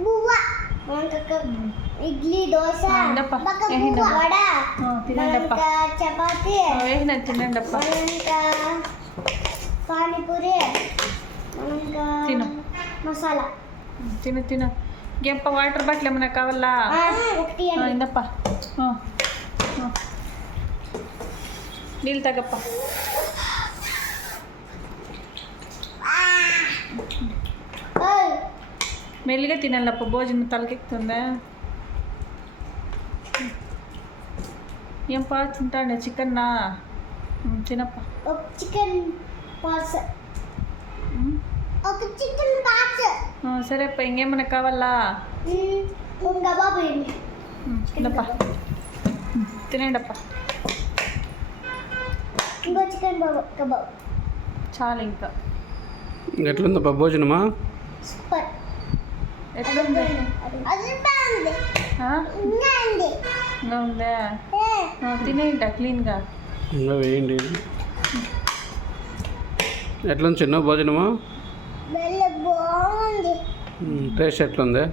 బువ్వ ఇడ్లీ దోశ వడ తినండప్ప చపాతి తినండప్ప పానీపూరి తిను మసాలా తిను తిను ఇంకేంప వాటర్ బాటిల్ ఏమైనా కావాలా ఒకటి ఇందప్ప నీళ్ళు తగ్గప్ప మెల్లిగా తినాలప్ప భోజనం తలకెక్కుతుందా ఏం పా తింటాండే చికెన్నా తినప్ప ఒక చికెన్ పార్సల్ ఒక చికెన్ పార్సల్ సరే అప్ప ఇంకేమైనా కావాలా కబాబ్ తినప్ప తినండప్ప ఇంకో చికెన్ కబాబ్ చాలు ఇంకా ఎట్లుందప్ప భోజనమా సూపర్ ఎట్లుంది అది బాగుంది ఉంది ఇంకా ఉందా తినేయంట క్లీన్గా ఇంకా వేయండి ఎట్లుంది చిన్న భోజనమా బాగుంది టేస్ట్ ఎట్లుంది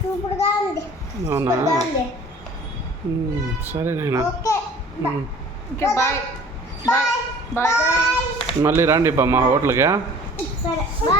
సూపర్గా ఉంది అవునా ఉంది సరే నాయనా okay okay bye bye bye మళ్ళీ రండి మా హోటల్గా సరే బాయ్